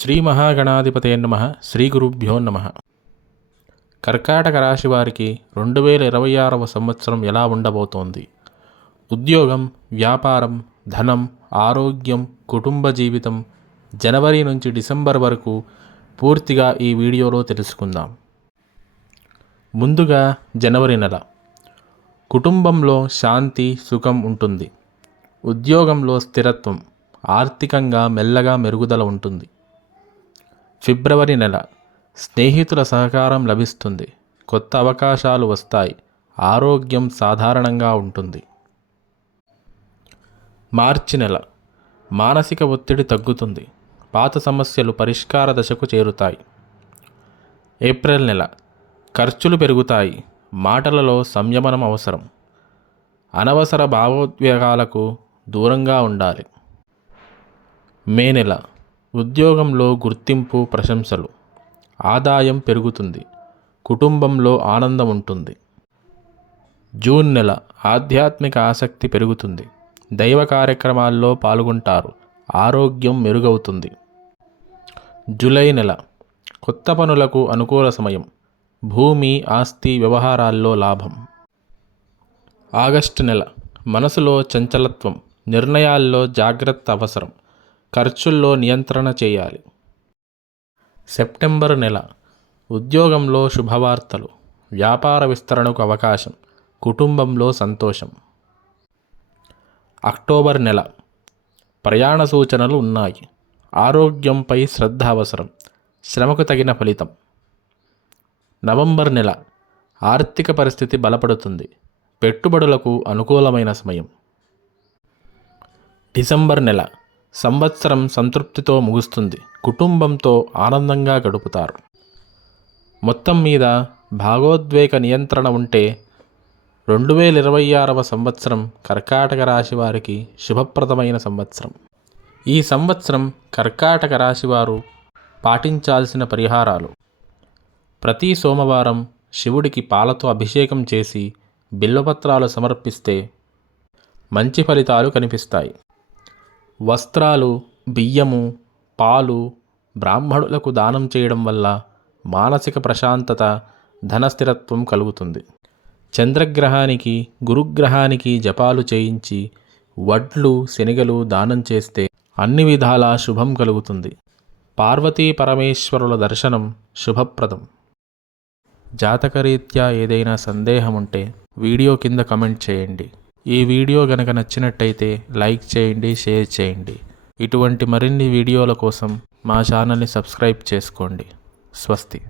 శ్రీ మహాగణాధిపతయ నమః. శ్రీ గురుభ్యో నమః. కర్కాటక రాశి వారికి 2026వ సంవత్సరం ఎలా ఉండబోతోంది? ఉద్యోగం, వ్యాపారం, ధనం, ఆరోగ్యం, కుటుంబ జీవితం జనవరి నుంచి డిసెంబర్ వరకు పూర్తిగా ఈ వీడియోలో తెలుసుకుందాం. ముందుగా జనవరి నెల. కుటుంబంలో శాంతి, సుఖం ఉంటుంది. ఉద్యోగంలో స్థిరత్వం, ఆర్థికంగా మెల్లగా మెరుగుదల ఉంటుంది. ఫిబ్రవరి నెల. స్నేహితుల సహకారం లభిస్తుంది. కొత్త అవకాశాలు వస్తాయి. ఆరోగ్యం సాధారణంగా ఉంటుంది. మార్చి నెల. మానసిక ఒత్తిడి తగ్గుతుంది. పాత సమస్యలు పరిష్కార దశకు చేరుతాయి. ఏప్రిల్ నెల. ఖర్చులు పెరుగుతాయి. మాటలలో సంయమనం అవసరం. అనవసర భావోద్వేగాలకు దూరంగా ఉండాలి. మే నెల. ఉద్యోగంలో గుర్తింపు, ప్రశంసలు. ఆదాయం పెరుగుతుంది. కుటుంబంలో ఆనందం ఉంటుంది. జూన్ నెల. ఆధ్యాత్మిక ఆసక్తి పెరుగుతుంది. దైవ కార్యక్రమాల్లో పాల్గొంటారు. ఆరోగ్యం మెరుగవుతుంది. జూలై నెల. కొత్త పనులకు అనుకూల సమయం. భూమి, ఆస్తి వ్యవహారాల్లో లాభం. ఆగస్టు నెల. మనసులో చంచలత్వం. నిర్ణయాల్లో జాగ్రత్త అవసరం. ఖర్చుల్లో నియంత్రణ చేయాలి. సెప్టెంబర్ నెల. ఉద్యోగంలో శుభవార్తలు. వ్యాపార విస్తరణకు అవకాశం. కుటుంబంలో సంతోషం. అక్టోబర్ నెల. ప్రయాణ సూచనలు ఉన్నాయి. ఆరోగ్యంపై శ్రద్ధ అవసరం. శ్రమకు తగిన ఫలితం. నవంబర్ నెల. ఆర్థిక పరిస్థితి బలపడుతుంది. పెట్టుబడులకు అనుకూలమైన సమయం. డిసెంబర్ నెల. సంవత్సరం సంతృప్తితో ముగుస్తుంది. కుటుంబంతో ఆనందంగా గడుపుతారు. మొత్తం మీద భావోద్వేగ నియంత్రణ ఉంటే 2026వ సంవత్సరం కర్కాటక రాశి వారికి శుభప్రదమైన సంవత్సరం. ఈ సంవత్సరం కర్కాటక రాశి వారు పాటించాల్సిన పరిహారాలు: ప్రతి సోమవారం శివుడికి పాలతో అభిషేకం చేసి బిల్వపత్రాలు సమర్పిస్తే మంచి ఫలితాలు కనిపిస్తాయి. వస్త్రాలు, బియ్యము, పాలు బ్రాహ్మణులకు దానం చేయడం వల్ల మానసిక ప్రశాంతత, ధనస్థిరత్వం కలుగుతుంది. చంద్రగ్రహానికి, గురుగ్రహానికి జపాలు చేయించి వడ్లు, శనగలు దానం చేస్తే అన్ని విధాలా శుభం కలుగుతుంది. పార్వతీ పరమేశ్వరుల దర్శనం శుభప్రదం. జాతకరీత్యా ఏదైనా సందేహం ఉంటే వీడియో కింద కమెంట్ చేయండి. ఈ వీడియో గనక నచ్చినట్టయితే లైక్ చేయండి, షేర్ చేయండి. ఇటువంటి మరిన్ని వీడియోల కోసం మా ఛానల్ని సబ్స్క్రైబ్ చేసుకోండి. స్వస్తి.